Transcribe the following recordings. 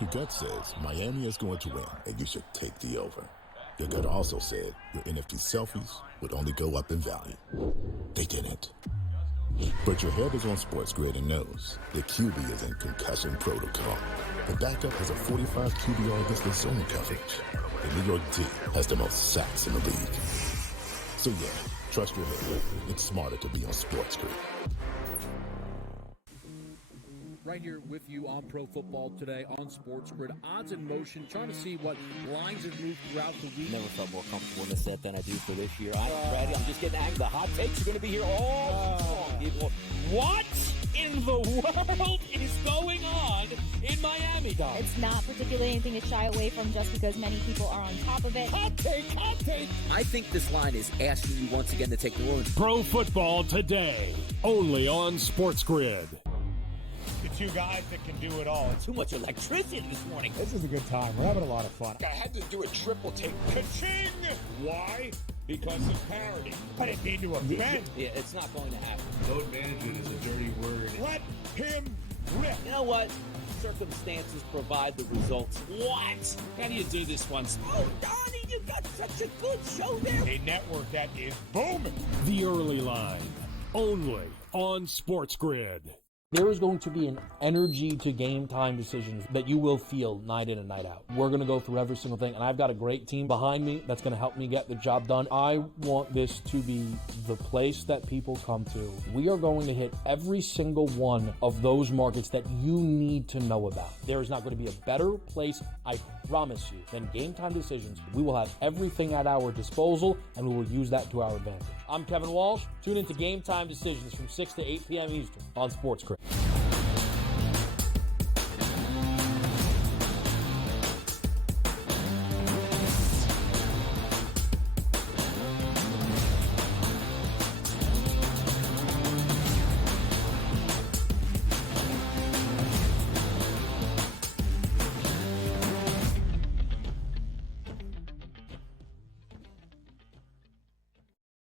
Your gut says Miami is going to win and you should take the over. Your gut also said your NFT selfies would only go up in value. They didn't. But your head is on SportsGrid and knows the QB is in concussion protocol. The backup has a 45 QBR against the zone coverage. The New York D has the most sacks in the league. So yeah, trust your head. It's smarter to be on SportsGrid. Right here with you on Pro Football Today on SportsGrid. Odds in motion, trying to see what lines have moved throughout the week. Never felt more comfortable in this set than I do for this year. I'm ready. I'm just getting angry. The hot takes are going to be here all long, people. What in the world is going on in Miami, Dom? It's not particularly anything to shy away from just because many people are on top of it. Hot take, hot take. I think this line is asking you once again to take New Orleans. Pro Football Today, only on SportsGrid. The two guys that can do it all. Too much electricity this morning. This is a good time. We're having a lot of fun. I had to do a triple take. Ka-ching! Why? Because of parity. I didn't mean to offend. Yeah, it's not going to happen. Load management is a dirty word. Let him rip. You know what? Circumstances provide the results. What? How do you do this once? Oh, Donnie, you got such a good show there. A network that is booming. The Early Line, only on SportsGrid. There is going to be an energy to game time decisions that you will feel night in and night out. We're going to go through every single thing, and I've got a great team behind me that's going to help me get the job done. I want this to be the place that people come to. We are going to hit every single one of those markets that you need to know about. There is not going to be a better place, I promise you, than Game Time Decisions. We will have everything at our disposal, and we will use that to our advantage. I'm Kevin Walsh. Tune into Game Time Decisions from 6 to 8 p.m. Eastern on SportsGrid.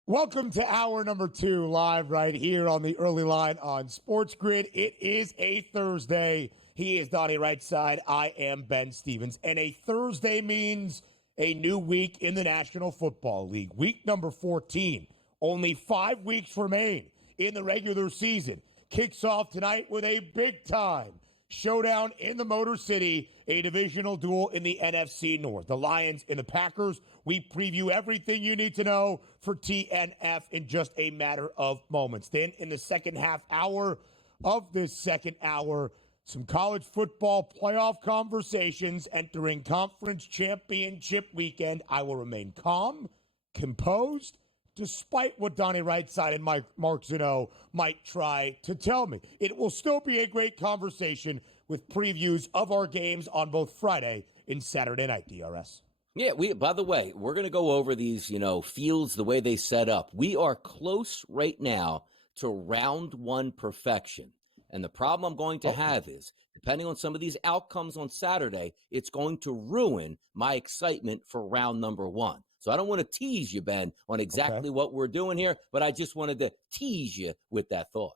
Welcome to hour number 2, live right here on the Early Line on SportsGrid. It is a Thursday. He is Donnie Rightside. I am Ben Stevens. And a Thursday means a new week in the National Football League. Week number 14. Only 5 weeks remain in the regular season. Kicks off tonight with a big-time showdown in the Motor City, a divisional duel in the NFC North. The Lions and the Packers. We preview everything you need to know for TNF in just a matter of moments. Then in the second half hour of this second hour, some college football playoff conversations entering conference championship weekend. I will remain calm, composed, despite what Donnie Rightside and Mark Zeno might try to tell me. It will still be a great conversation with previews of our games on both Friday and Saturday night, DRS. Yeah, by the way, we're going to go over these, fields, the way they set up. We are close right now to round one perfection. And the problem I'm going to have is, depending on some of these outcomes on Saturday, it's going to ruin my excitement for round number one. So I don't want to tease you, Ben, on exactly what we're doing here, but I just wanted to tease you with that thought.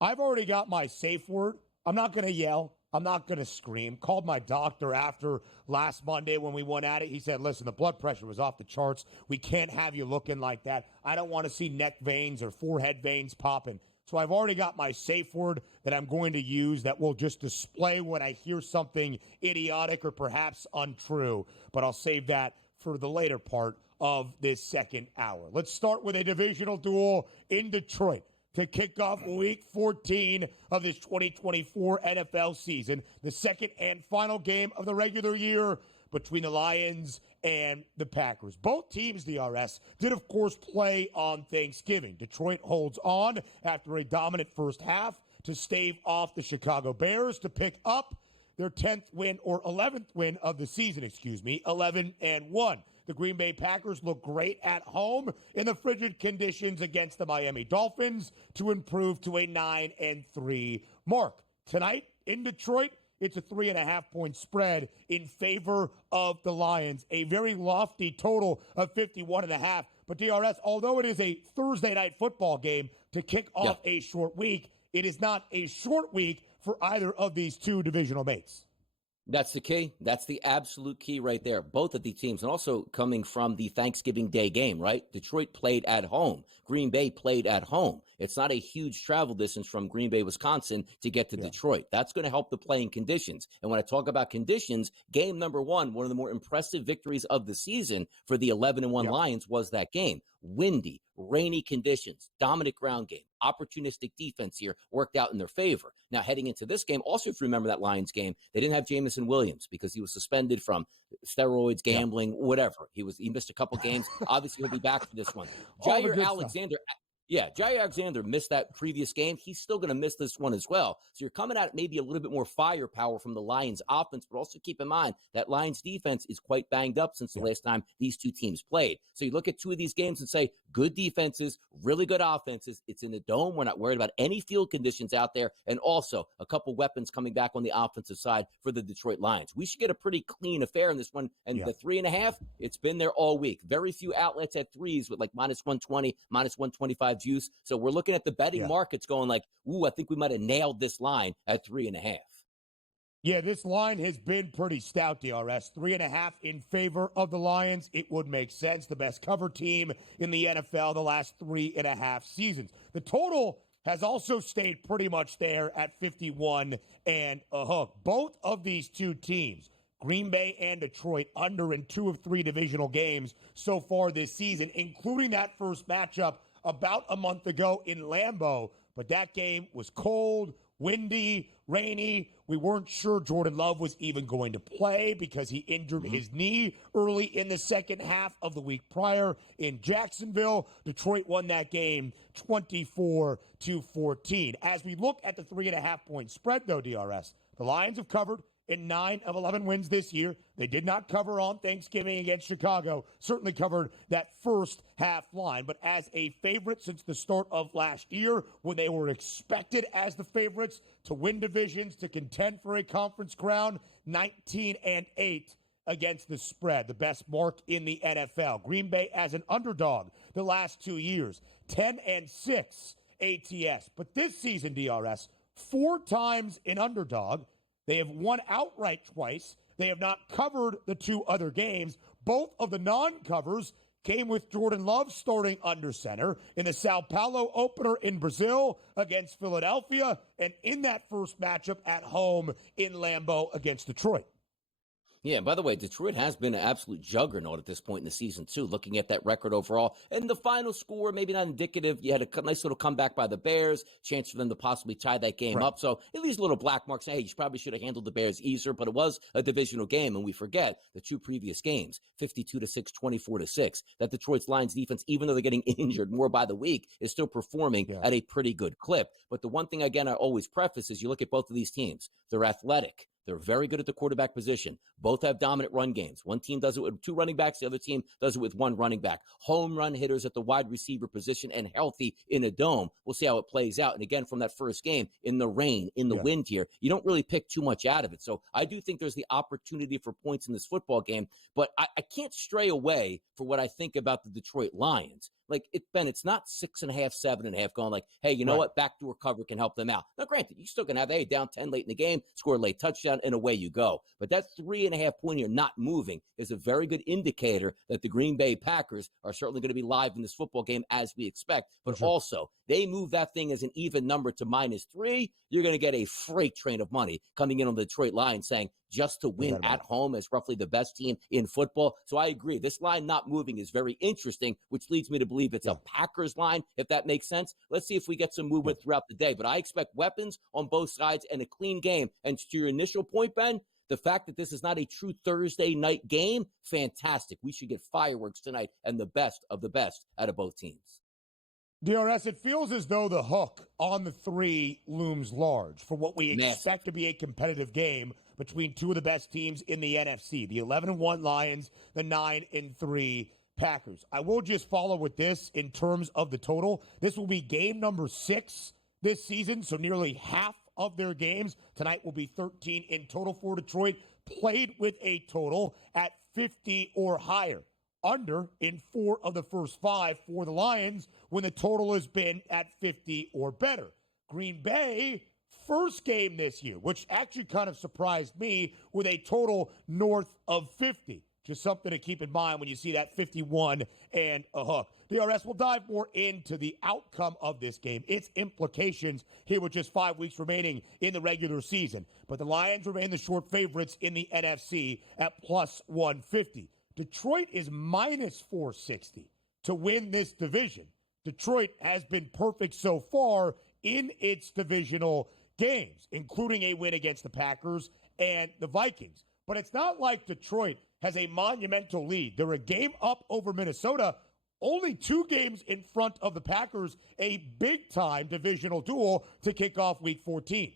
I've already got my safe word. I'm not going to yell. I'm not going to scream. Called my doctor after last Monday when we went at it. He said, listen, the blood pressure was off the charts. We can't have you looking like that. I don't want to see neck veins or forehead veins popping. So I've already got my safe word that I'm going to use that will just display when I hear something idiotic or perhaps untrue. But I'll save that for the later part of this second hour. Let's start with a divisional duel in Detroit to kick off week 14 of this 2024 NFL season, the second and final game of the regular year between the Lions and the Packers. Both teams, DRS, did, of course, play on Thanksgiving. Detroit holds on after a dominant first half to stave off the Chicago Bears to pick up their 10th win or 11th win of the season, 11-1. The Green Bay Packers look great at home in the frigid conditions against the Miami Dolphins to improve to a 9-3 mark. Tonight in Detroit, it's a 3.5-point spread in favor of the Lions. A very lofty total of 51.5. But DRS, although it is a Thursday night football game to kick off a short week, it is not a short week for either of these two divisional mates. That's the key. That's the absolute key right there. Both of the teams, and also coming from the Thanksgiving Day game, right? Detroit played at home. Green Bay played at home. It's not a huge travel distance from Green Bay, Wisconsin to get to Detroit. That's going to help the playing conditions. And when I talk about conditions, game number one of the more impressive victories of the season for the 11-1 Lions was that game. Windy, rainy conditions, dominant ground game, opportunistic defense here worked out in their favor. Now, heading into this game, also if you remember that Lions game, they didn't have Jameson Williams because he was suspended from steroids, gambling, whatever. He missed a couple games. Obviously, he'll be back for this one. Jair Alexander. Yeah, Jair Alexander missed that previous game. He's still going to miss this one as well. So you're coming at maybe a little bit more firepower from the Lions offense, but also keep in mind that Lions defense is quite banged up since the last time these two teams played. So you look at two of these games and say, good defenses, really good offenses. It's in the dome. We're not worried about any field conditions out there. And also a couple weapons coming back on the offensive side for the Detroit Lions. We should get a pretty clean affair in this one. And the 3.5, it's been there all week. Very few outlets at threes with like minus 120, minus 125 juice. So we're looking at the betting markets going like, ooh, I think we might have nailed this line at 3.5. Yeah, this line has been pretty stout, DRS. 3.5 in favor of the Lions. It would make sense. The best cover team in the NFL the last 3.5 seasons. The total has also stayed pretty much there at 51 and a hook. Both of these two teams, Green Bay and Detroit, under in 2 of 3 divisional games so far this season, including that first matchup about a month ago in Lambeau. But that game was cold, windy, rainy. We weren't sure Jordan Love was even going to play because he injured his knee early in the second half of the week prior in Jacksonville. Detroit won that game 24-14. As we look at the 3.5-point spread, though, DRS, the Lions have covered in 9 of 11 wins this year. They did not cover on Thanksgiving against Chicago. Certainly covered that first half line. But as a favorite since the start of last year, when they were expected as the favorites to win divisions, to contend for a conference crown, 19-8 against the spread, the best mark in the NFL. Green Bay as an underdog the last 2 years, 10-6 ATS. But this season, DRS, 4 times an underdog. They have won outright twice. They have not covered the 2 other games. Both of the non-covers came with Jordan Love starting under center in the Sao Paulo opener in Brazil against Philadelphia, and in that first matchup at home in Lambeau against Detroit. Yeah, by the way, Detroit has been an absolute juggernaut at this point in the season, too, looking at that record overall. And the final score, maybe not indicative. You had a nice little comeback by the Bears, chance for them to possibly tie that game up. So at least little black marks. Hey, you probably should have handled the Bears easier, but it was a divisional game. And we forget the 2 previous games, 52-6, 24-6, that Detroit's Lions defense, even though they're getting injured more by the week, is still performing at a pretty good clip. But the one thing, again, I always preface is you look at both of these teams. They're athletic. They're very good at the quarterback position. Both have dominant run games. One team does it with 2 running backs. The other team does it with 1 running back. Home run hitters at the wide receiver position and healthy in a dome. We'll see how it plays out. And again, from that first game, in the rain, in the wind here, you don't really pick too much out of it. So I do think there's the opportunity for points in this football game. But I can't stray away for what I think about the Detroit Lions. Like, Ben, it's not 6.5, 7.5 going like, hey, you know what? Backdoor cover can help them out. Now, granted, you still can have, hey, down 10 late in the game, score a late touchdown, and away you go. But that 3.5 point here not moving is a very good indicator that the Green Bay Packers are certainly going to be live in this football game as we expect. But also, they move that thing as an even number to -3. You're going to get a freight train of money coming in on the Detroit Lions saying, just to win at home as roughly the best team in football. So I agree. This line not moving is very interesting, which leads me to believe it's a Packers line, if that makes sense. Let's see if we get some movement throughout the day. But I expect weapons on both sides and a clean game. And to your initial point, Ben, the fact that this is not a true Thursday night game, fantastic. We should get fireworks tonight and the best of the best out of both teams. DRS, it feels as though the hook on the 3 looms large for what we expect to be a competitive game between 2 of the best teams in the NFC, the 11-1 Lions, the 9-3 Packers. I will just follow with this in terms of the total. This will be game number 6 this season, so nearly half of their games tonight will be 13 in total for Detroit, played with a total at 50 or higher. Under in 4 of the first 5 for the Lions when the total has been at 50 or better. Green Bay, first game this year, which actually kind of surprised me, with a total north of 50. Just something to keep in mind when you see that 51 and a hook. DRS will dive more into the outcome of this game, its implications here with just 5 weeks remaining in the regular season. But the Lions remain the short favorites in the NFC at plus 150. Detroit is minus 460 to win this division. Detroit has been perfect so far in its divisional games, including a win against the Packers and the Vikings. But it's not like Detroit has a monumental lead. They're a game up over Minnesota, only 2 games in front of the Packers, a big-time divisional duel to kick off Week 14.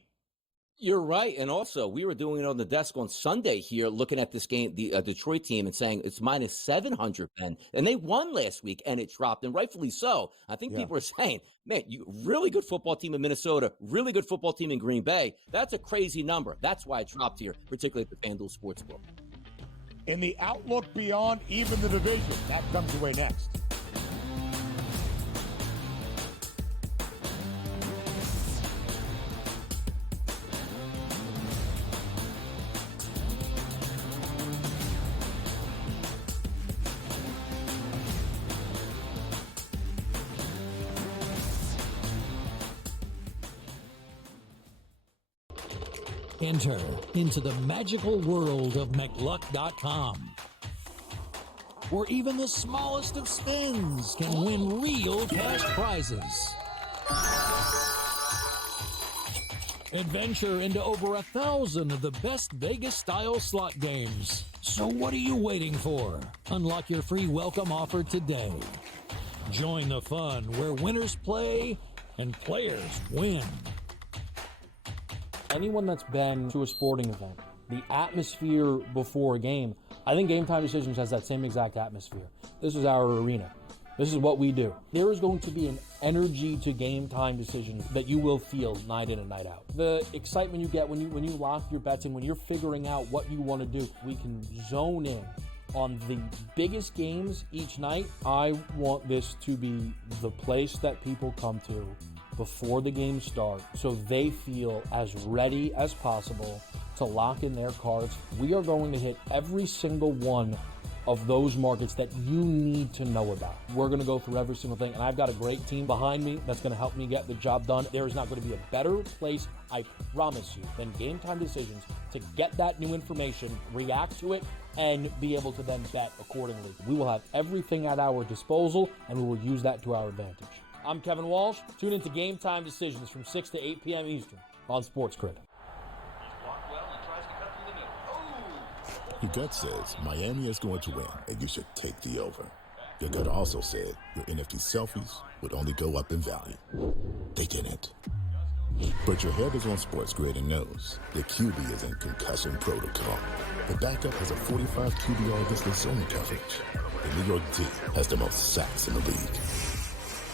You're right. And also, we were doing it on the desk on Sunday here, looking at this game, the Detroit team, and saying it's minus 700, Ben. And they won last week, and it dropped, and rightfully so. I think people are saying, man, you really good football team in Minnesota, really good football team in Green Bay. That's a crazy number. That's why it dropped here, particularly at the FanDuel Sportsbook. In the outlook beyond even the division, that comes your way next. Enter into the magical world of McLuck.com, where even the smallest of spins can win real cash prizes. Adventure into over 1,000 of the best Vegas-style slot games. So what are you waiting for? Unlock your free welcome offer today. Join the fun where winners play and players win. Anyone that's been to a sporting event, the atmosphere before a game, I think Game Time Decisions has that same exact atmosphere. This is our arena. This is what we do. There is going to be an energy to Game Time Decisions that you will feel night in and night out. The excitement you get when you lock your bets and when you're figuring out what you want to do, we can zone in on the biggest games each night. I want this to be the place that people come to before the games start, so they feel as ready as possible to lock in their cards. We are going to hit every single one of those markets that you need to know about. We're going to go through every single thing, and I've got a great team behind me that's going to help me get the job done. There is not going to be a better place, I promise you, than Game Time Decisions to get that new information, react to it, and be able to then bet accordingly. We will have everything at our disposal, and we will use that to our advantage. I'm Kevin Walsh. Tune into Game Time Decisions from 6 to 8 p.m. Eastern on Sports Grid. Your gut says Miami is going to win, and you should take the over. Your gut also said your NFT selfies would only go up in value. They didn't. But your head is on Sports Grid and knows the QB is in concussion protocol. The backup has a 45 QBR against the zone coverage. The New York D has the most sacks in the league.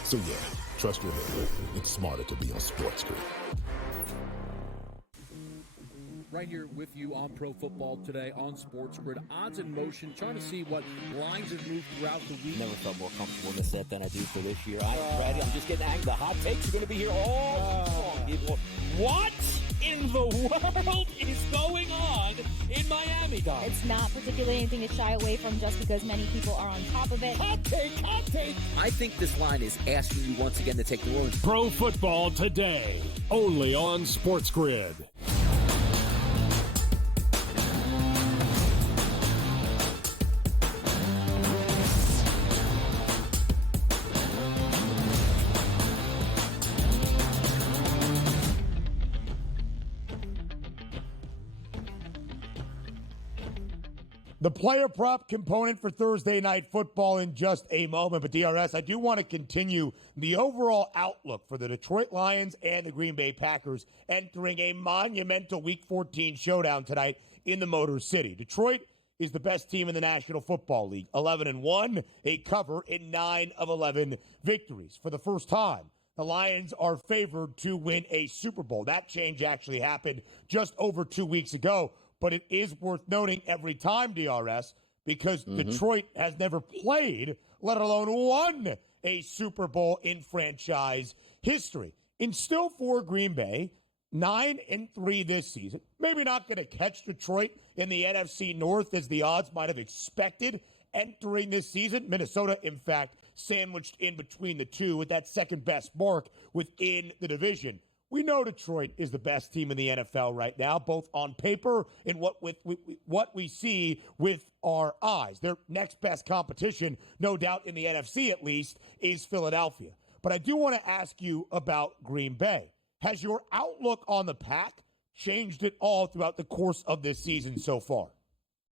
So yeah, trust your head. It's smarter to be on Sports Grid. Right here with you on Pro Football Today on Sports Grid. Odds in motion, trying to see what lines have moved throughout the week. Never felt more comfortable in this set than I do for this year. I'm ready. I'm just getting angry. The hot takes are going to be here all long. What in the world is going on in Miami, guys? It's not particularly anything to shy away from just because many people are on top of it. Hot take, hot take. I think this line is asking you once again to take the room. Pro Football Today, only on Sports Grid. The player prop component for Thursday Night Football in just a moment. But DRS, I do want to continue the overall outlook for the Detroit Lions and the Green Bay Packers entering a monumental Week 14 showdown tonight in the Motor City. Detroit is the best team in the National Football League, 11-1, a cover in 9 of 11 victories. For the first time, the Lions are favored to win a Super Bowl. That change actually happened just over 2 weeks ago. But it is worth noting every time, DRS, because Detroit has never played, let alone won, a Super Bowl in franchise history. And still for Green Bay, 9-3 this season. Maybe not going to catch Detroit in the NFC North as the odds might have expected entering this season. Minnesota, in fact, sandwiched in between the two with that second best mark within the division. We know Detroit is the best team in the NFL right now, both on paper and what we see with our eyes. Their next best competition, no doubt in the NFC at least, is Philadelphia. But I do want to ask you about Green Bay. Has your outlook on the Pack changed at all throughout the course of this season so far?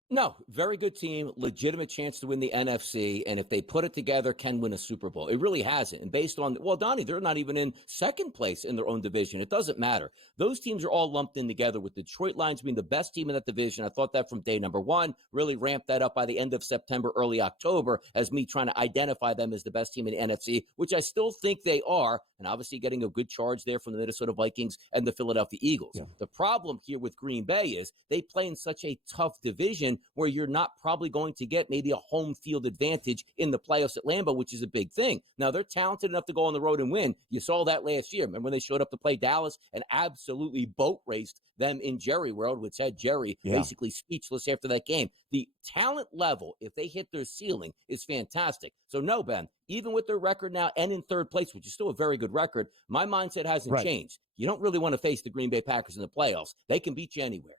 No, very good team, legitimate chance to win the NFC, and if they put it together, can win a Super Bowl. It really hasn't. And based on, well, Donnie, they're not even in second place in their own division. It doesn't matter. Those teams are all lumped in together with Detroit Lions being the best team in that division. I thought that from day number one, really ramped that up by the end of September, early October, as me trying to identify them as the best team in the NFC, which I still think they are, and obviously getting a good charge there from the Minnesota Vikings and the Philadelphia Eagles. Yeah. The problem here with Green Bay is they play in such a tough division where you're not probably going to get maybe a home field advantage in the playoffs at Lambeau, which is a big thing. Now, they're talented enough to go on the road and win. You saw that last year. Remember when they showed up to play Dallas and absolutely boat raced them in Jerry World, which had Jerry basically speechless after that game. The talent level, if they hit their ceiling, is fantastic. So no, Ben, even with their record now and in third place, which is still a very good record, my mindset hasn't changed. You don't really want to face the Green Bay Packers in the playoffs. They can beat you anywhere.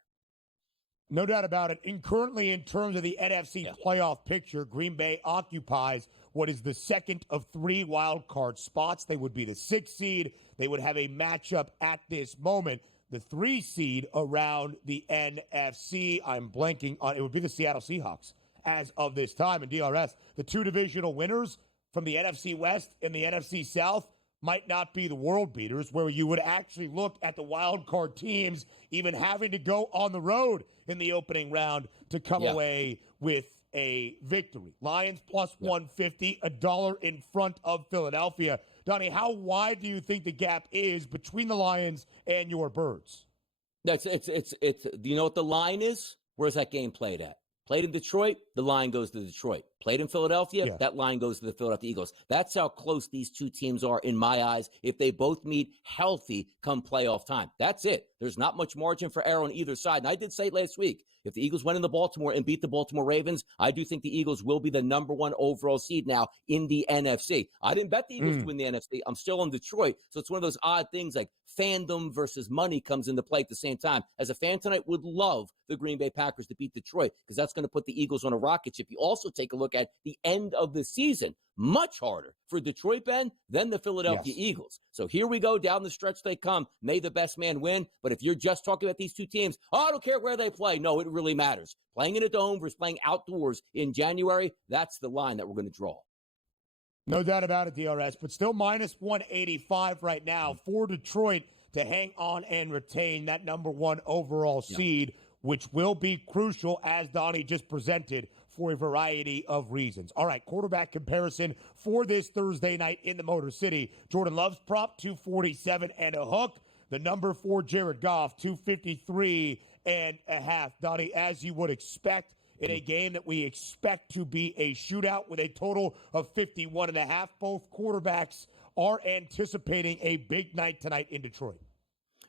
No doubt about it. And currently, in terms of the NFC playoff picture, Green Bay occupies what is the second of three wild card spots. They would be the 6th seed. They would have a matchup at this moment, the 3 seed around the NFC. I'm blanking on it. Would be the Seattle Seahawks as of this time. And DRS, the two divisional winners from the NFC West and the NFC South might not be the world beaters, where you would actually look at the wild card teams even having to go on the road in the opening round to come away with a victory. Lions plus 150, $1 in front of Philadelphia. Donnie, how wide do you think the gap is between the Lions and your Birds? Do you know what the line is? Where's that game played at? Played in Detroit, the line goes to Detroit. Played in Philadelphia, that line goes to the Philadelphia Eagles. That's how close these two teams are in my eyes if they both meet healthy come playoff time. That's it. There's not much margin for error on either side. And I did say it last week, if the Eagles went into Baltimore and beat the Baltimore Ravens, I do think the Eagles will be the number 1 overall seed now in the NFC. I didn't bet the Eagles to win the NFC. I'm still on Detroit. So it's one of those odd things like fandom versus money comes into play at the same time. As a fan tonight, would love the Green Bay Packers to beat Detroit because that's going to put the Eagles on a rocket ship. You also take a look at the end of the season. Much harder for Detroit, Ben, than the Philadelphia Eagles. So here we go. Down the stretch they come. May the best man win. But if you're just talking about these two teams, I don't care where they play. No, it really matters. Playing in a dome versus playing outdoors in January, that's the line that we're going to draw. No doubt about it, DRS. But still minus 185 right now for Detroit to hang on and retain that number 1 overall seed, which will be crucial, as Donnie just presented, for a variety of reasons. All right, quarterback comparison for this Thursday night in the Motor City. Jordan Love's prop, 247 and a hook. The number for Jared Goff, 253 and a half. Donnie, as you would expect in a game that we expect to be a shootout with a total of 51 and a half, both quarterbacks are anticipating a big night tonight in Detroit.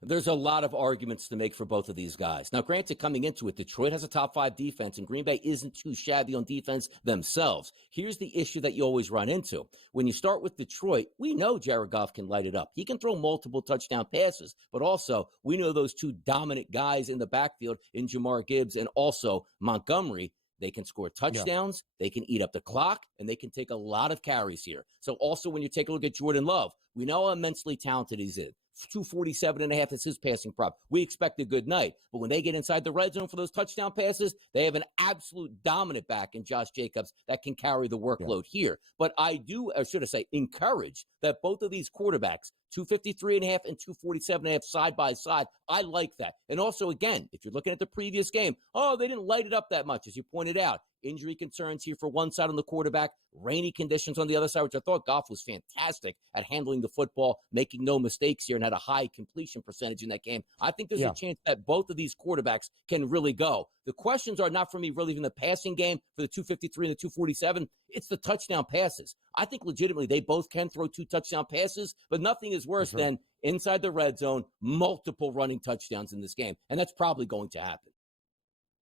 There's a lot of arguments to make for both of these guys. Now, granted, coming into it, Detroit has a top 5 defense, and Green Bay isn't too shabby on defense themselves. Here's the issue that you always run into. When you start with Detroit, we know Jared Goff can light it up. He can throw multiple touchdown passes, but also we know those two dominant guys in the backfield in Jahmyr Gibbs and also Montgomery. They can score touchdowns, they can eat up the clock, and they can take a lot of carries here. So also when you take a look at Jordan Love, we know how immensely talented he's in. 247 and a half is his passing prop. We expect a good night. But when they get inside the red zone for those touchdown passes, they have an absolute dominant back in Josh Jacobs that can carry the workload here. But I do, or should I say, encourage that both of these quarterbacks, 253 and a half and 247 and a half side by side, I like that. And also, again, if you're looking at the previous game, they didn't light it up that much, as you pointed out. Injury concerns here for one side on the quarterback, rainy conditions on the other side, which I thought Goff was fantastic at handling the football, making no mistakes here, and had a high completion percentage in that game. I think there's a chance that both of these quarterbacks can really go. The questions are not for me really in the passing game for the 253 and the 247. It's the touchdown passes. I think legitimately they both can throw 2 touchdown passes, but nothing is worse than inside the red zone, multiple running touchdowns in this game. And that's probably going to happen.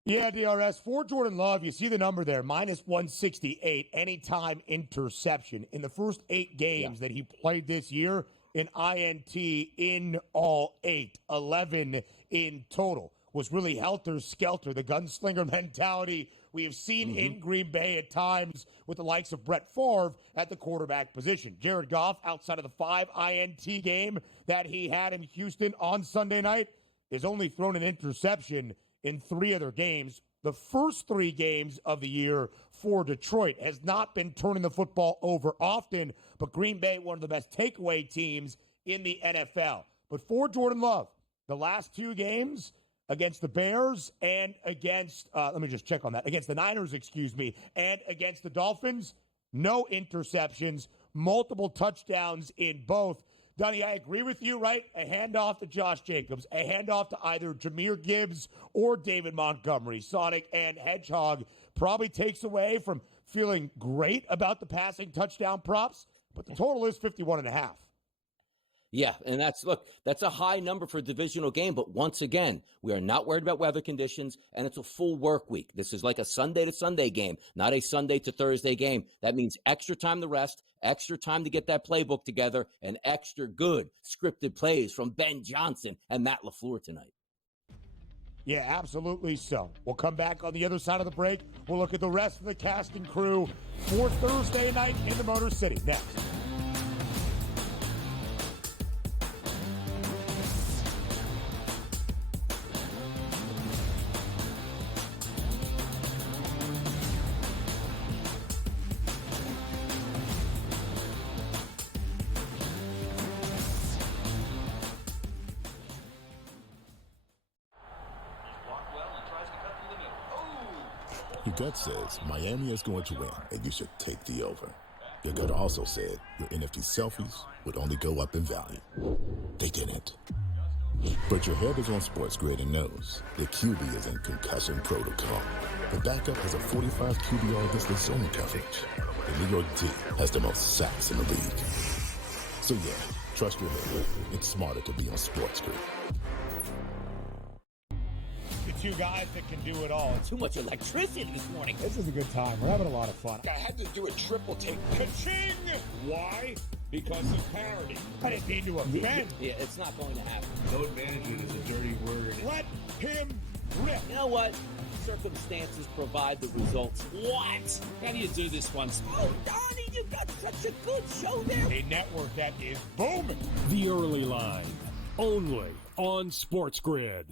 Yeah, DRS, for Jordan Love, you see the number there, minus 168, anytime interception. In the first 8 games that he played this year, an INT in all 8, 11 in total. Was really helter-skelter, the gunslinger mentality we have seen in Green Bay at times with the likes of Brett Favre at the quarterback position. Jared Goff, outside of the 5 INT game that he had in Houston on Sunday night, has only thrown an interception in 3 other games. The first 3 games of the year for Detroit has not been turning the football over often, but Green Bay, one of the best takeaway teams in the NFL. But for Jordan Love, the last 2 games against the Bears and against, let me just check on that, against the Niners, and against the Dolphins, no interceptions, multiple touchdowns in both. Donnie, I agree with you, right? A handoff to Josh Jacobs, a handoff to either Jahmyr Gibbs or David Montgomery. Sonic and Hedgehog probably takes away from feeling great about the passing touchdown props, but the total is 51.5. Yeah, and that's a high number for a divisional game, but once again, we are not worried about weather conditions, and it's a full work week. This is like a Sunday to Sunday game, not a Sunday to Thursday game. That means extra time to rest, extra time to get that playbook together, and extra good scripted plays from Ben Johnson and Matt LaFleur tonight. Yeah, absolutely so. We'll come back on the other side of the break. We'll look at the rest of the cast and crew for Thursday night in the Motor City. Next. Your gut says Miami is going to win, and you should take the over. Your gut also said your NFT selfies would only go up in value. They didn't. But your head is on SportsGrid and knows the QB is in concussion protocol. The backup has a 45 QBR against the zone coverage. The New York D has the most sacks in the league. So yeah, trust your head. It's smarter to be on SportsGrid. Two guys that can do it all. Too much electricity this morning. This is a good time. We're having a lot of fun. I had to do a triple take. Ka-ching! Why? Because of parody. I didn't mean to offend. Yeah, it's not going to happen. Load management is a dirty word. Let him rip. You know what? Circumstances provide the results. What? How do you do this one? Oh, Donnie, you got such a good show there. A network that is booming. The Early Line, only on SportsGrid.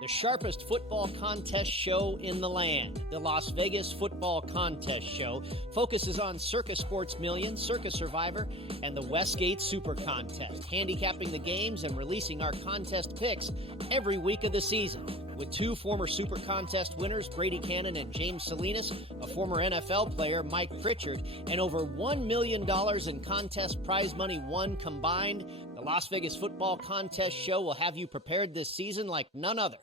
The sharpest football contest show in the land, the Las Vegas Football Contest Show, focuses on Circus Sports Million, Circus Survivor, and the Westgate Super Contest, handicapping the games and releasing our contest picks every week of the season. With 2 former Super Contest winners, Brady Cannon and James Salinas, a former NFL player, Mike Pritchard, and over $1 million in contest prize money won combined, the Las Vegas Football Contest Show will have you prepared this season like none other.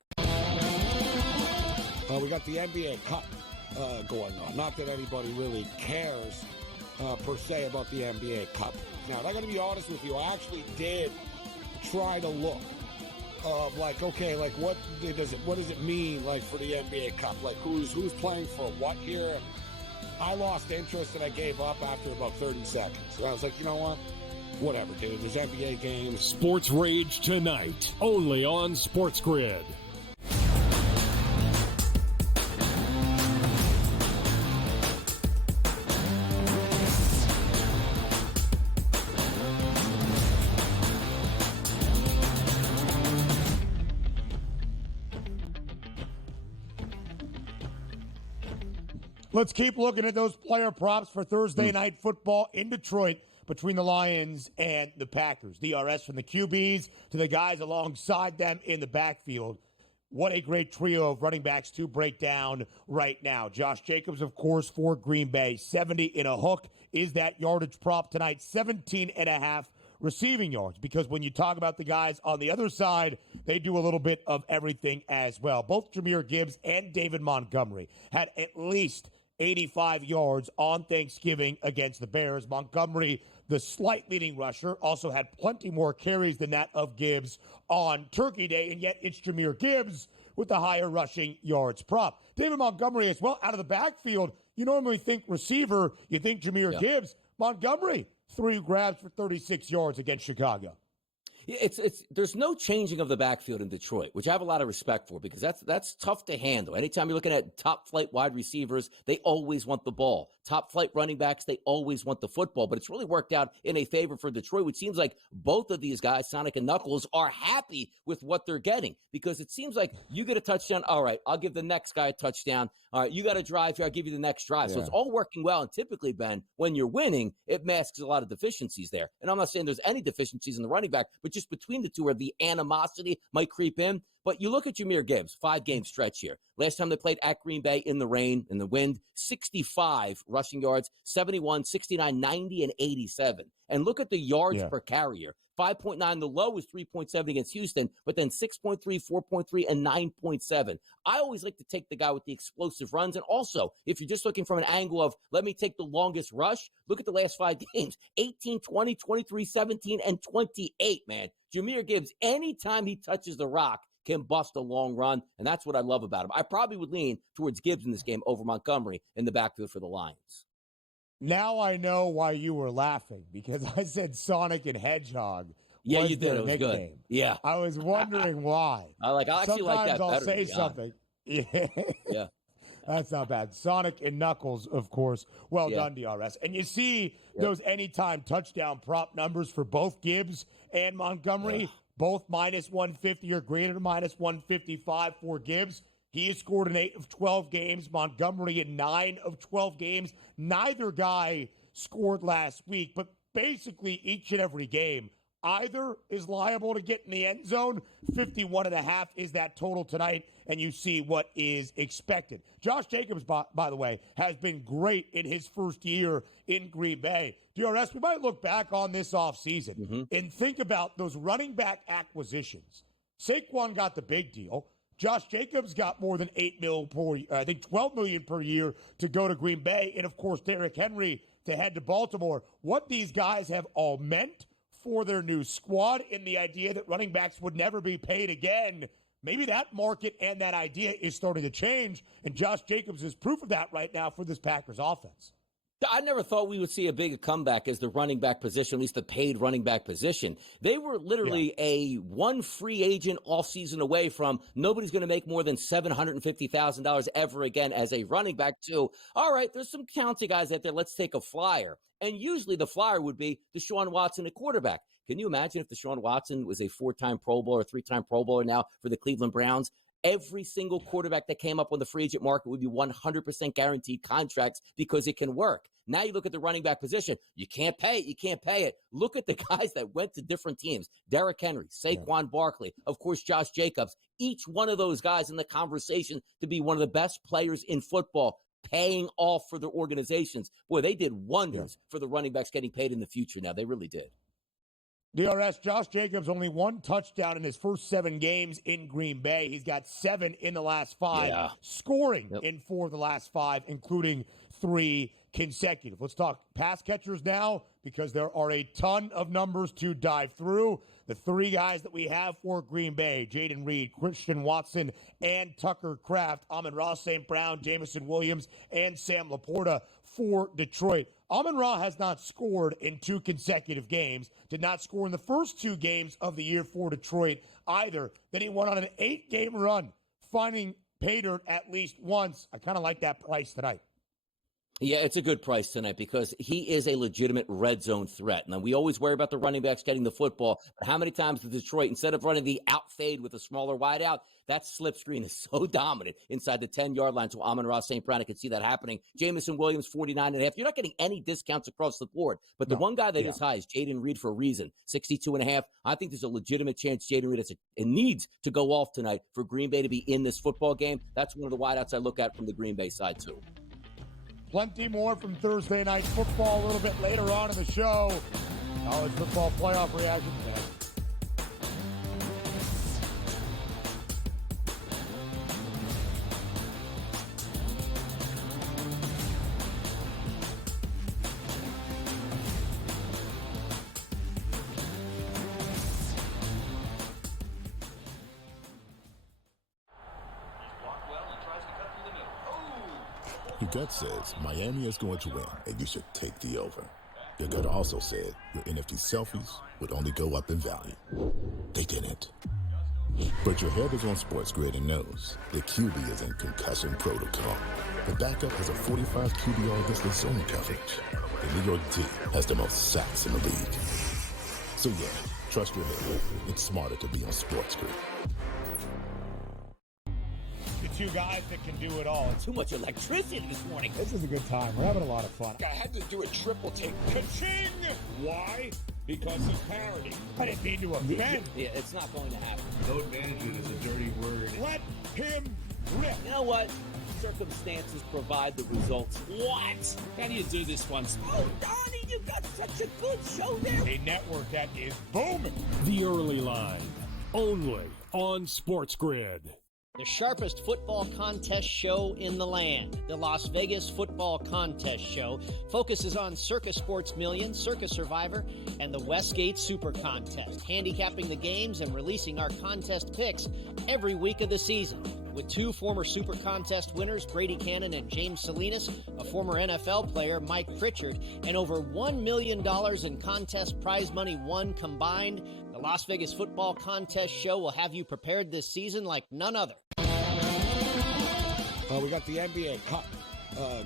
We got the NBA Cup going on. Not that anybody really cares per se about the NBA Cup. Now, I got to be honest with you. I actually did try to look of like, okay, like what does it mean like for the NBA Cup? Like who's playing for what here? I lost interest and I gave up after about 30 seconds. So I was like, you know what? Whatever, dude. There's NBA games. Sports Rage tonight, only on SportsGrid. Let's keep looking at those player props for Thursday night football in Detroit between the Lions and the Packers. DRS from the QBs to the guys alongside them in the backfield. What a great trio of running backs to break down right now. Josh Jacobs, of course, for Green Bay. 70 in a hook is that yardage prop tonight. 17.5 receiving yards. Because when you talk about the guys on the other side, they do a little bit of everything as well. Both Jahmyr Gibbs and David Montgomery had at least 85 yards on Thanksgiving against the Bears. Montgomery, the slight leading rusher, also had plenty more carries than that of Gibbs on Turkey Day, and yet it's Jahmyr Gibbs with the higher rushing yards prop. David Montgomery as well out of the backfield. You normally think receiver, you think Jahmyr Gibbs. Montgomery, 3 grabs for 36 yards against Chicago. There's no changing of the backfield in Detroit, which I have a lot of respect for because that's tough to handle. Anytime you're looking at top flight wide receivers, they always want the ball. Top flight running backs, they always want the football. But it's really worked out in a favor for Detroit, which seems like both of these guys, Sonic and Knuckles, are happy with what they're getting because it seems like you get a touchdown. All right, I'll give the next guy a touchdown. All right, you got a drive here. I'll give you the next drive. Yeah. So it's all working well. And typically, Ben, when you're winning, it masks a lot of deficiencies there. And I'm not saying there's any deficiencies in the running back, but just between the two where the animosity might creep in. But you look at Jahmyr Gibbs, 5-game stretch here. Last time they played at Green Bay in the rain, in the wind, 65 rushing yards, 71, 69, 90, and 87. And look at the yards per carrier. 5.9, the low was 3.7 against Houston, but then 6.3, 4.3, and 9.7. I always like to take the guy with the explosive runs. And also, if you're just looking from an angle of, let me take the longest rush, look at the last 5 games, 18, 20, 23, 17, and 28, man. Jahmyr Gibbs, anytime he touches the rock, can bust a long run, and that's what I love about him. I probably would lean towards Gibbs in this game over Montgomery in the backfield for the Lions. Now I know why you were laughing, because I said Sonic and Hedgehog. Yeah, you did. It was nickname. Good. Yeah. I was wondering why. I'll actually like that Sometimes better. I'll say something. Yeah. That's not bad. Sonic and Knuckles, of course. Well done, DRS. And you see those anytime touchdown prop numbers for both Gibbs and Montgomery. Both minus 150 or greater than minus 155 for Gibbs. He has scored in 8 of 12 games. Montgomery in 9 of 12 games. Neither guy scored last week, but basically each and every game, either is liable to get in the end zone. 51.5 is that total tonight, and you see what is expected. Josh Jacobs, by the way, has been great in his first year in Green Bay. DRS, we might look back on this offseason and think about those running back acquisitions. Saquon got the big deal. Josh Jacobs got more than $8 million $12 million per year to go to Green Bay. And, of course, Derrick Henry to head to Baltimore. What these guys have all meant for their new squad and the idea that running backs would never be paid again. Maybe that market and that idea is starting to change, and Josh Jacobs is proof of that right now for this Packers offense. I never thought we would see a big comeback as the running back position, at least the paid running back position. They were literally a one free agent offseason away from nobody's going to make more than $750,000 ever again as a running back to, all right, there's some county guys out there, let's take a flyer. And usually the flyer would be Deshaun Watson at quarterback. Can you imagine if Deshaun Watson was a 4-time Pro Bowler or 3-time Pro Bowler now for the Cleveland Browns? Every single quarterback that came up on the free agent market would be 100% guaranteed contracts because it can work. Now you look at the running back position. You can't pay it. You can't pay it. Look at the guys that went to different teams. Derrick Henry, Saquon Barkley, of course, Josh Jacobs. Each one of those guys in the conversation to be one of the best players in football, paying off for their organizations. Boy, they did wonders for the running backs getting paid in the future now. They really did. DRS, Josh Jacobs only 1 touchdown in his first 7 games in Green Bay. He's got 7 in the last 5, scoring in 4 of the last 5, including 3 consecutive. Let's talk pass catchers now because there are a ton of numbers to dive through. The 3 guys that we have for Green Bay, Jayden Reed, Christian Watson, and Tucker Kraft, Amon-Ra St. Brown, Jameson Williams, and Sam Laporta for Detroit. Amon-Ra has not scored in 2 consecutive games, did not score in the first 2 games of the year for Detroit either. Then he went on an 8-game run, finding pay dirt at least once. I kind of like that price tonight. Yeah, it's a good price tonight because he is a legitimate red zone threat. Now, we always worry about the running backs getting the football, but how many times did Detroit, instead of running the out fade with a smaller wide out, that slip screen is so dominant inside the 10-yard line to Amon-Ra St. Brown. I can see that happening. Jameson Williams, 49.5. You're not getting any discounts across the board, but the one guy that is high is Jayden Reed for a reason, 62.5. I think there's a legitimate chance Jayden Reed needs to go off tonight for Green Bay to be in this football game. That's one of the wideouts I look at from the Green Bay side, too. Plenty more from Thursday Night Football a little bit later on in the show. College football playoff reaction. Your gut says Miami is going to win, and you should take the over. Your gut also said your NFT selfies would only go up in value. They didn't. But your head is on SportsGrid and knows the QB is in concussion protocol. The backup has a 45 QBR against the zone coverage. The New York D has the most sacks in the league. So yeah, trust your head. It's smarter to be on SportsGrid. The two guys that can do it all. Too much electricity this morning. This is a good time. We're having a lot of fun. I had to do a triple take. Ka-ching! Why? Because of parody. I didn't mean to offend. Yeah, it's not going to happen. Load management is a dirty word. Let him rip. You know what? Circumstances provide the results. What? How do you do this one? Oh, Donnie, you got such a good show there. A network that is booming. The Early Line, only on SportsGrid. The sharpest football contest show in the land, the Las Vegas Football Contest Show, focuses on Circa Sports Million, Circa Survivor, and the Westgate Super Contest, handicapping the games and releasing our contest picks every week of the season. With two former Super Contest winners, Brady Cannon and James Salinas, a former NFL player, Mike Pritchard, and over $1 million in contest prize money won combined, the Las Vegas Football Contest Show will have you prepared this season like none other. We got the NBA Cup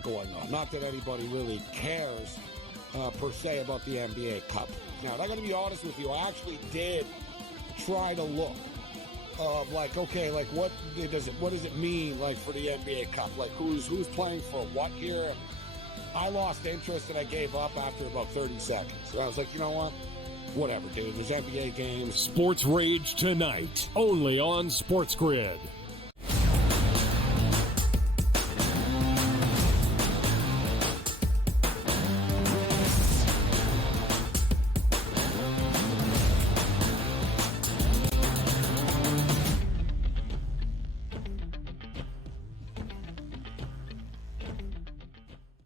going on. Not that anybody really cares per se about the NBA Cup. Now, I got to be honest with you. I actually did try to look of like, okay, like what does it mean like for the NBA Cup? Like who's playing for what here? I lost interest and I gave up after about 30 seconds. And I was like, you know what? Whatever, dude. There's NBA games. Sports Rage tonight, only on SportsGrid.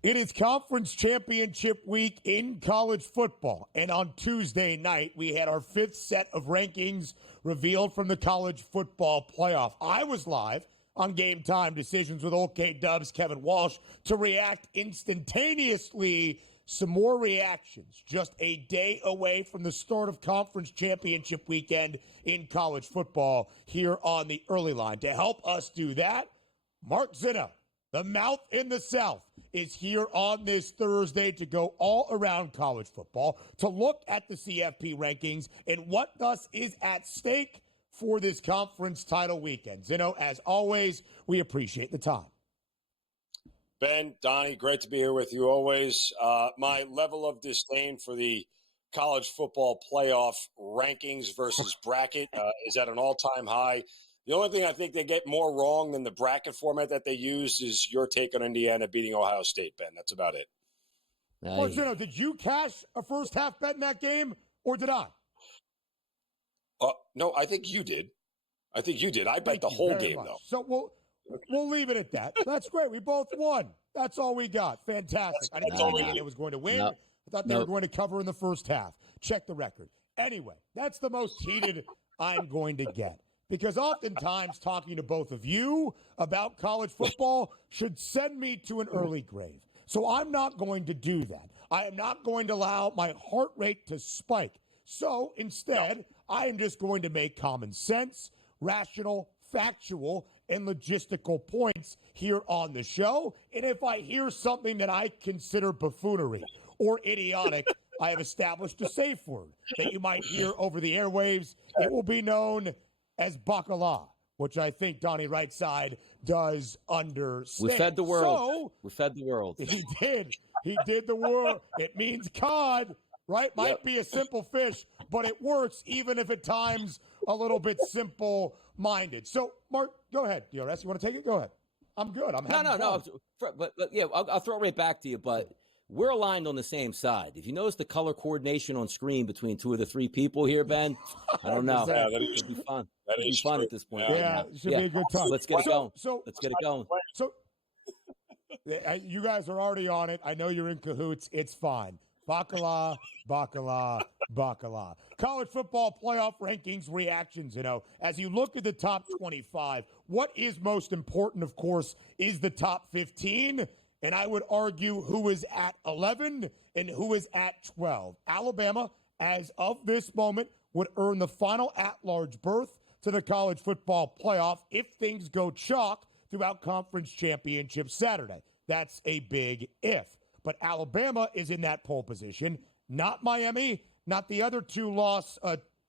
It is conference championship week in college football. And on Tuesday night, we had our fifth set of rankings revealed from the college football playoff. I was live on Game Time Decisions with Old K Dubs, Kevin Walsh, to react instantaneously. Some more reactions just a day away from the start of conference championship weekend in college football here on the Early Line. To help us do that, Mark Zinno, the mouth in the South, is here on this Thursday to go all around college football, to look at the CFP rankings and what thus is at stake for this conference title weekend. Zinno, as always, we appreciate the time. Ben, Donnie, great to be here with you always. My level of disdain for the college football playoff rankings versus bracket is at an all-time high. The only thing I think they get more wrong than the bracket format that they use is your take on Indiana beating Ohio State, Ben. That's about it. Zinno, did you cash a first half bet in that game, or did I? No, I think you did. I bet the whole game, though. So we'll leave it at that. That's great. We both won. That's all we got. Fantastic. I didn't think Indiana was going to win. I thought they were going to cover in the first half. Check the record. Anyway, that's the most heated I'm going to get. Because oftentimes talking to both of you about college football should send me to an early grave. So I'm not going to do that. I am not going to allow my heart rate to spike. So instead, I am just going to make common sense, rational, factual, and logistical points here on the show. And if I hear something that I consider buffoonery or idiotic, I have established a safe word that you might hear over the airwaves. It will be known as bacala, which I think Donnie Rightside does understand. We fed the world. So, we fed the world. He did. He did the world. It means cod, right? Might be a simple fish, but it works even if at times a little bit simple-minded. So, Mark, go ahead. DRS, you want to take it? Go ahead. I'm good. I'm having fun. No. But yeah, I'll throw it right back to you, but we're aligned on the same side. If you notice the color coordination on screen between two of the three people here, Ben, I don't know. Yeah, It'll be fun. It'll be fun at this point. Yeah, it should be a good time. Let's get it going. Let's get it going. So you guys are already on it. I know you're in cahoots. It's fine. Bacala, bacala, bacala. College football playoff rankings reactions, as you look at the top 25, what is most important, of course, is the top 15. and I would argue who is at 11 and who is at 12. Alabama, as of this moment, would earn the final at-large berth to the college football playoff if things go chalk throughout conference championship Saturday. That's a big if. But Alabama is in that pole position, not Miami, not the other three-loss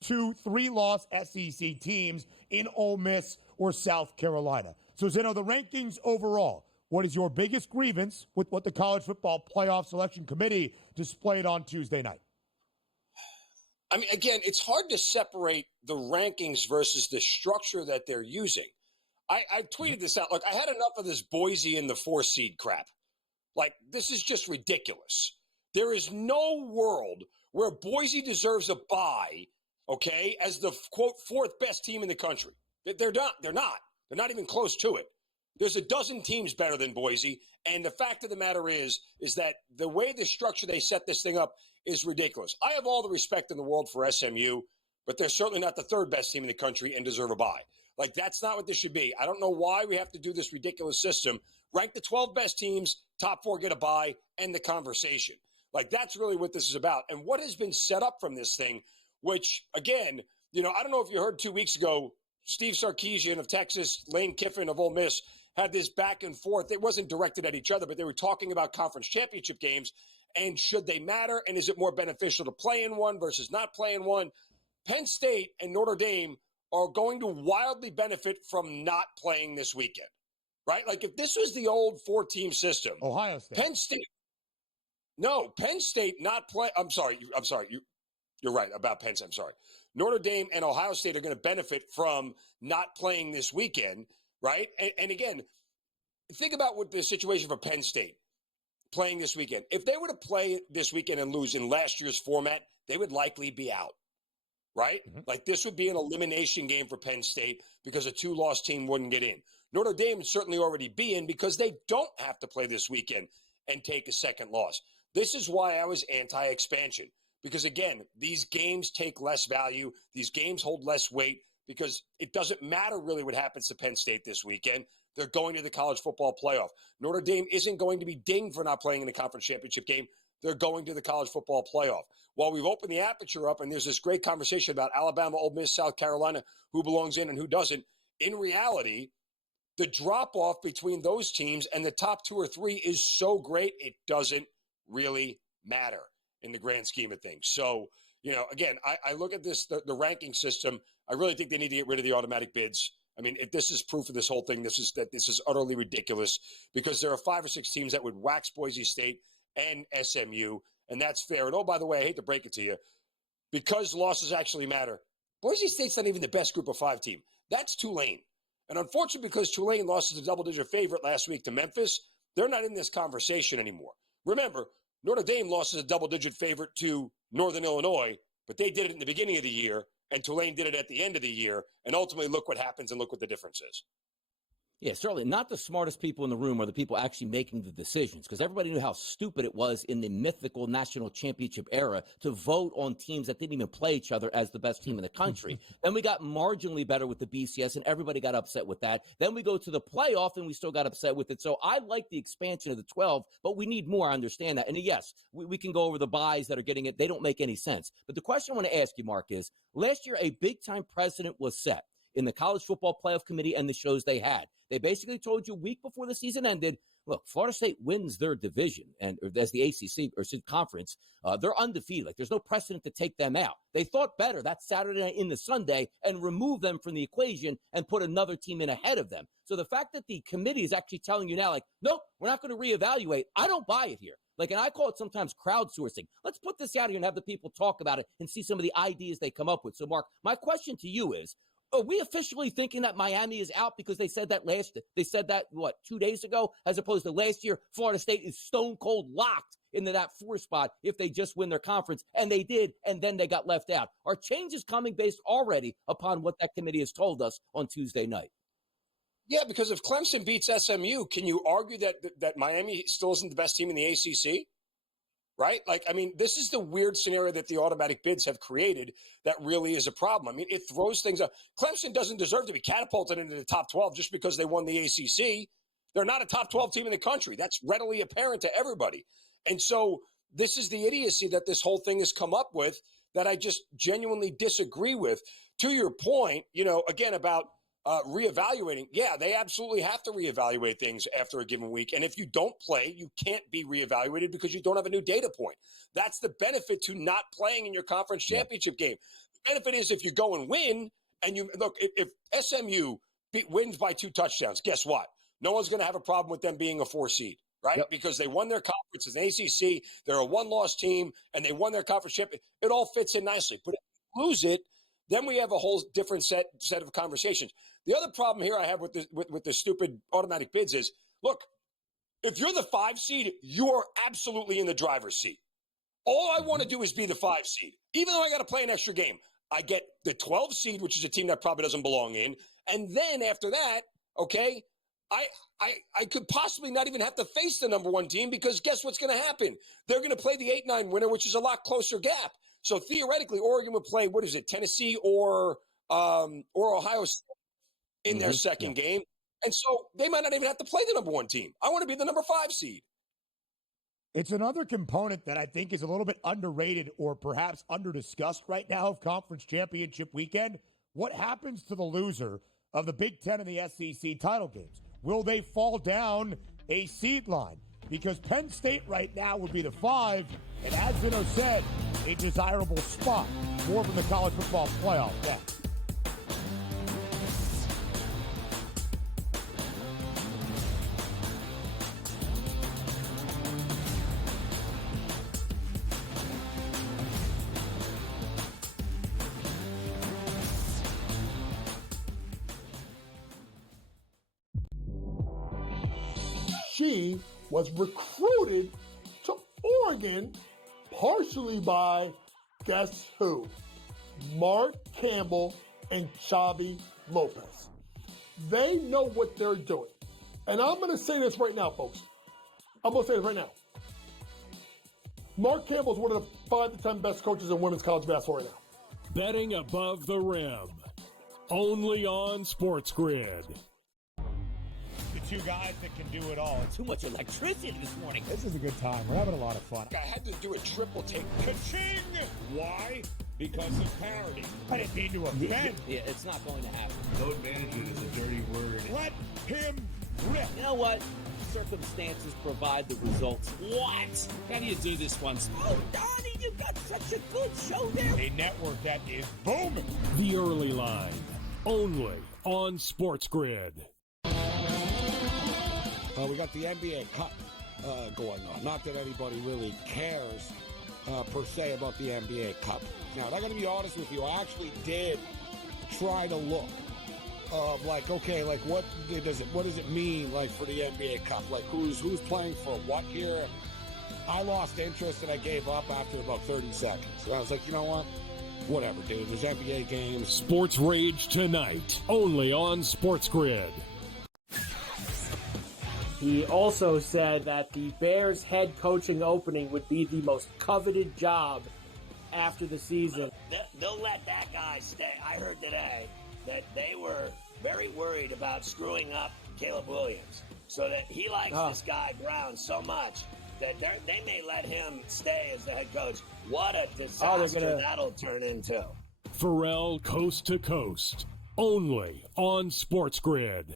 SEC teams in Ole Miss or South Carolina. So, Zeno, the rankings overall, what is your biggest grievance with what the College Football Playoff Selection Committee displayed on Tuesday night? I mean, again, it's hard to separate the rankings versus the structure that they're using. I tweeted this out. Look, I had enough of this Boise in the 4-seed crap. Like, this is just ridiculous. There is no world where Boise deserves a bye, okay, as the, quote, fourth best team in the country. They're not. They're not even close to it. There's a dozen teams better than Boise, and the fact of the matter is that the way the structure they set this thing up is ridiculous. I have all the respect in the world for SMU, but they're certainly not the third best team in the country and deserve a bye. Like, that's not what this should be. I don't know why we have to do this ridiculous system. Rank the 12 best teams, top 4 get a bye, end the conversation. Like, that's really what this is about. And what has been set up from this thing, which, again, I don't know if you heard 2 weeks ago, Steve Sarkisian of Texas, Lane Kiffin of Ole Miss had this back and forth. It wasn't directed at each other, but they were talking about conference championship games and should they matter, and is it more beneficial to play in one versus not play in one? Penn State and Notre Dame are going to wildly benefit from not playing this weekend, right? Like, if this was the old 4-team system, Ohio State, Penn State not play. I'm sorry. You're right about Penn State. I'm sorry. Notre Dame and Ohio State are going to benefit from not playing this weekend, right? And again, think about what the situation for Penn State playing this weekend. If they were to play this weekend and lose in last year's format, they would likely be out, right? Mm-hmm. Like, this would be an elimination game for Penn State because a 2-loss team wouldn't get in. Notre Dame would certainly already be in because they don't have to play this weekend and take a second loss. This is why I was anti-expansion. Because, again, these games take less value. These games hold less weight because it doesn't matter really what happens to Penn State this weekend. They're going to the college football playoff. Notre Dame isn't going to be dinged for not playing in the conference championship game. They're going to the college football playoff. While we've opened the aperture up and there's this great conversation about Alabama, Ole Miss, South Carolina, who belongs in and who doesn't, in reality, the drop-off between those teams and the top 2 or 3 is so great it doesn't really matter in the grand scheme of things. So, again, I look at this, the ranking system. I really think they need to get rid of the automatic bids. I mean, if this is proof of this whole thing, this is utterly ridiculous because there are 5 or 6 teams that would wax Boise State and SMU, and that's fair. And, oh, by the way, I hate to break it to you, because losses actually matter, Boise State's not even the best group of 5 team. That's Tulane. And unfortunately, because Tulane lost as a double-digit favorite last week to Memphis, they're not in this conversation anymore. Remember, Notre Dame lost as a double-digit favorite to Northern Illinois, but they did it in the beginning of the year, and Tulane did it at the end of the year, and ultimately look what happens and look what the difference is. Yeah, certainly not the smartest people in the room are the people actually making the decisions, because everybody knew how stupid it was in the mythical national championship era to vote on teams that didn't even play each other as the best team in the country. Then we got marginally better with the BCS, and everybody got upset with that. Then we go to the playoff, and we still got upset with it. So I like the expansion of the 12, but we need more. I understand that. And yes, we can go over the buys that are getting it. They don't make any sense. But the question I want to ask you, Mark, is last year a big-time precedent was set in the College Football Playoff Committee and the shows they had. They basically told you a week before the season ended, look, Florida State wins their division, and as the ACC or conference, they're undefeated. Like, there's no precedent to take them out. They thought better that Saturday night into Sunday and remove them from the equation and put another team in ahead of them. So the fact that the committee is actually telling you now, like, nope, we're not going to reevaluate, I don't buy it here. Like, and I call it sometimes crowdsourcing. Let's put this out here and have the people talk about it and see some of the ideas they come up with. So, Mark, my question to you is, are we officially thinking that Miami is out because they said that 2 days ago, as opposed to last year, Florida State is stone cold locked into that 4 spot if they just win their conference, and they did, and then they got left out. Are changes coming based already upon what that committee has told us on Tuesday night? Yeah, because if Clemson beats SMU, can you argue that Miami still isn't the best team in the ACC? Right? Like, I mean, this is the weird scenario that the automatic bids have created that really is a problem. I mean, it throws things up. Clemson doesn't deserve to be catapulted into the top 12 just because they won the ACC. They're not a top 12 team in the country. That's readily apparent to everybody. And so this is the idiocy that this whole thing has come up with that I just genuinely disagree with. To your point, again, about reevaluating. Yeah, they absolutely have to reevaluate things after a given week. And if you don't play, you can't be reevaluated because you don't have a new data point. That's the benefit to not playing in your conference championship game. The benefit is if you go and win, and you look, if SMU wins by 2 touchdowns, guess what? No one's going to have a problem with them being a 4 seed, right? Yep. Because they won their conference as an ACC. They're a 1-loss team, and they won their conference championship. It all fits in nicely. But if you lose it, then we have a whole different set of conversations. The other problem here I have with the stupid automatic bids is, look, if you're the 5 seed, you are absolutely in the driver's seat. All I want to do is be the 5 seed. Even though I got to play an extra game, I get the 12 seed, which is a team that probably doesn't belong in. And then after that, okay, I could possibly not even have to face the number 1 team because guess what's going to happen? They're going to play the 8-9 winner, which is a lot closer gap. So theoretically, Oregon would play, Tennessee or Ohio State in their second game. And so they might not even have to play the number 1 team. I want to be the number 5 seed. It's another component that I think is a little bit underrated or perhaps under-discussed right now of Conference Championship Weekend. What happens to the loser of the Big Ten and the SEC title games? Will they fall down a seed line? Because Penn State right now would be the 5, and as Zinno said, a desirable spot. More from the college football playoff next. She was recruited to Oregon partially by, guess who? Mark Campbell and Xavi Lopez. They know what they're doing. And I'm going to say this right now, folks. I'm going to say this right now. Mark Campbell is one of the 5 to 10 best coaches in women's college basketball right now. Betting above the rim. Only on Sports Grid. The 2 guys that can do it all. Too much electricity this morning. This is a good time. We're having a lot of fun. I had to do a triple take. Ka-ching! Why? Because of parity. I didn't mean to offend. Yeah, it's not going to happen. Load management is a dirty word. Let him rip. You know what? Circumstances provide the results. What? How do you do this one? Oh, Donnie, you got such a good show there. A network that is booming. The Early Line. Only on Sports Grid. We got the NBA Cup going on. Not that anybody really cares per se about the NBA Cup. Now, I'm going to be honest with you. I actually did try to look of what does it mean like for the NBA Cup? Like who's playing for what here? I lost interest and I gave up after about 30 seconds. So I was like, you know what? Whatever, dude. There's NBA games. Sports Rage tonight, only on Sports Grid. He also said that the Bears head coaching opening would be the most coveted job after the season. They'll let that guy stay. I heard today that they were very worried about screwing up Caleb Williams, so that he likes this guy Brown so much that they may let him stay as the head coach. What a disaster that'll turn into. Pharrell Coast to Coast, only on Sports Grid.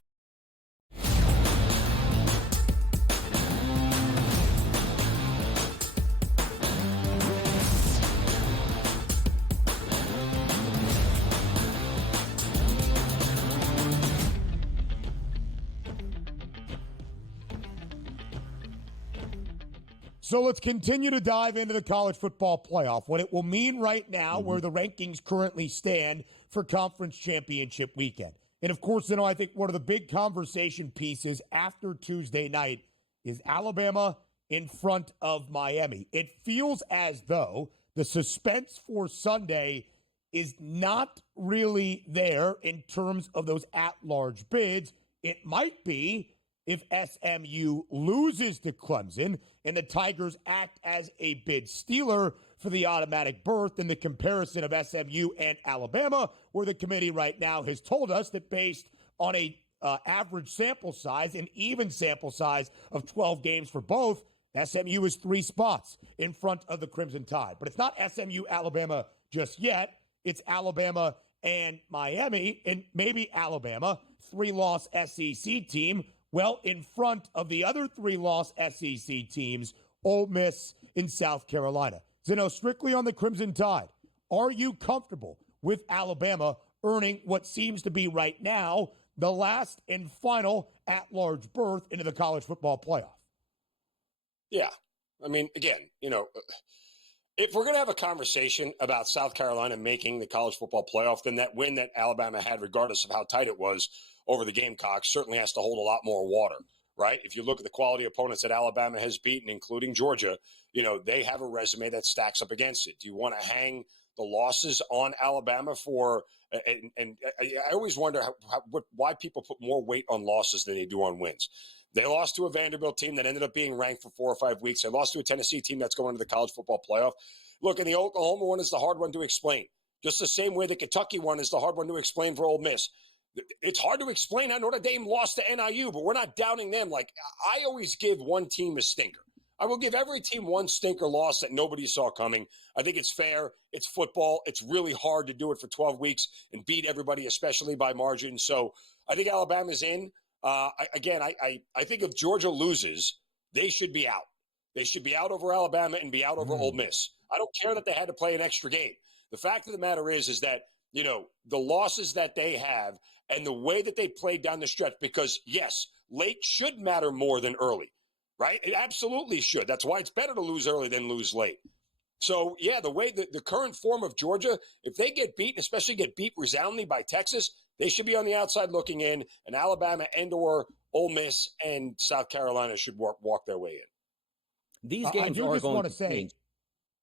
So let's continue to dive into the college football playoff, what it will mean right now, where the rankings currently stand for conference championship weekend. And of course, I think one of the big conversation pieces after Tuesday night is Alabama in front of Miami. It feels as though the suspense for Sunday is not really there in terms of those at-large bids. It might be if SMU loses to Clemson and the Tigers act as a bid stealer for the automatic berth in the comparison of SMU and Alabama, where the committee right now has told us that based on a average sample size and even sample size of 12 games for both, SMU is 3 spots in front of the Crimson Tide. But it's not SMU, Alabama just yet. It's Alabama and Miami, and maybe Alabama, 3-loss SEC team, well in front of the other 3-loss SEC teams, Ole Miss in South Carolina. Zeno, strictly on the Crimson Tide, are you comfortable with Alabama earning what seems to be right now the last and final at-large berth into the college football playoff? Yeah. I mean, again, if we're going to have a conversation about South Carolina making the college football playoff, then that win that Alabama had, regardless of how tight it was over the Gamecocks, certainly has to hold a lot more water, right? If you look at the quality opponents that Alabama has beaten, including Georgia, they have a resume that stacks up against it. Do you want to hang the losses on Alabama for and I always wonder why people put more weight on losses than they do on wins. They lost to a Vanderbilt team that ended up being ranked for 4 or 5 weeks. They lost to a Tennessee team that's going to the college football playoff. Look, and the Oklahoma one is the hard one to explain. Just the same way the Kentucky one is the hard one to explain for Ole Miss. It's hard to explain how Notre Dame lost to NIU, but we're not downing them. Like, I always give one team a stinker. I will give every team one stinker loss that nobody saw coming. I think it's fair. It's football. It's really hard to do it for 12 weeks and beat everybody, especially by margin. So I think Alabama's in. I think if Georgia loses, they should be out. They should be out over Alabama and be out over Ole Miss. I don't care that they had to play an extra game. The fact of the matter is that, the losses that they have and the way that they played down the stretch, because, yes, late should matter more than early. Right? It absolutely should. That's why it's better to lose early than lose late. So, yeah, the way the current form of Georgia, if they get beat, especially get beat resoundingly by Texas, they should be on the outside looking in, and Alabama and or Ole Miss and South Carolina should walk their way in. These games are going to change.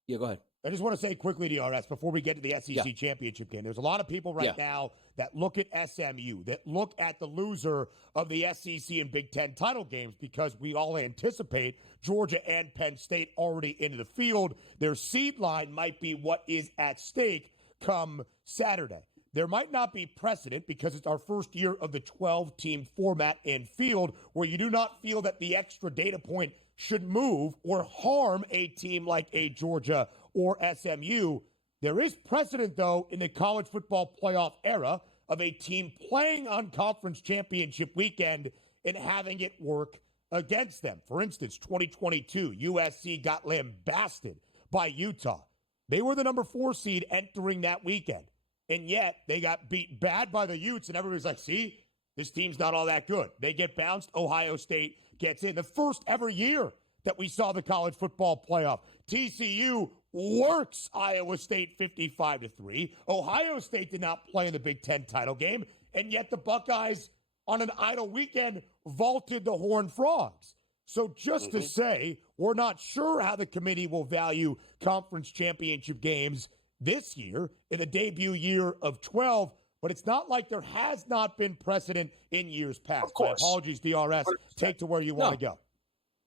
Yeah, go ahead. I just want to say quickly, DRS, before we get to the SEC championship game, there's a lot of people right now that look at SMU, that look at the loser of the SEC and Big Ten title games, because we all anticipate Georgia and Penn State already into the field. Their seed line might be what is at stake come Saturday. There might not be precedent because it's our first year of the 12-team format and field where you do not feel that the extra data point should move or harm a team like a Georgia or SMU. There is precedent, though, in the college football playoff era of a team playing on conference championship weekend and having it work against them. For instance, 2022, USC got lambasted by Utah. They were the number 4 seed entering that weekend, and yet they got beat bad by the Utes, and everybody's like, see, this team's not all that good. They get bounced. Ohio State gets in. The first ever year that we saw the college football playoff. TCU works Iowa State 55-3. Ohio State did not play in the Big Ten title game, and yet the Buckeyes on an idle weekend vaulted the Horned Frogs. So just to say, we're not sure how the committee will value conference championship games this year in the debut year of 12, but it's not like there has not been precedent in years past. Of course. My apologies, DRS. Take to where you want to go.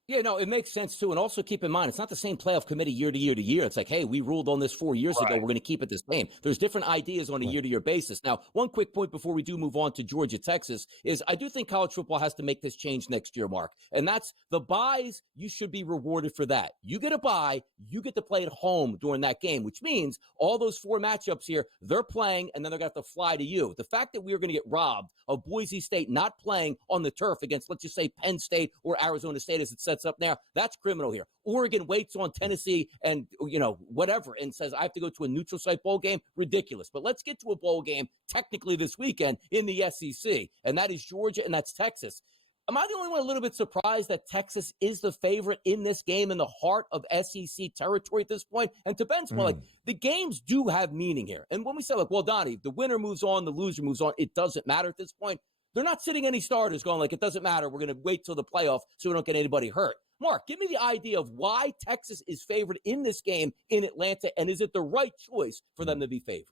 Yeah, no, it makes sense, too. And also keep in mind, it's not the same playoff committee year to year to year. It's like, hey, we ruled on this 4 years ago. We're going to keep it the same. There's different ideas on a year-to-year basis. Now, one quick point before we do move on to Georgia, Texas, is I do think college football has to make this change next year, Mark. And that's the buys. You should be rewarded for that. You get a bye. You get to play at home during that game, which means all those 4 matchups here, they're playing, and then they're going to have to fly to you. The fact that we are going to get robbed of Boise State not playing on the turf against, let's just say, Penn State or Arizona State as it sets up now, that's criminal here. Oregon waits on Tennessee and, whatever, and says, I have to go to a neutral site bowl game. Ridiculous. But let's get to a bowl game technically this weekend in the SEC, and that is Georgia and that's Texas. Am I the only one a little bit surprised that Texas is the favorite in this game in the heart of SEC territory at this point? And to Ben's point, the games do have meaning here. And when we say, well, Donnie, the winner moves on, the loser moves on, it doesn't matter at this point. They're not sitting any starters going it doesn't matter. We're going to wait till the playoff so we don't get anybody hurt. Mark, give me the idea of why Texas is favored in this game in Atlanta, and is it the right choice for them to be favored?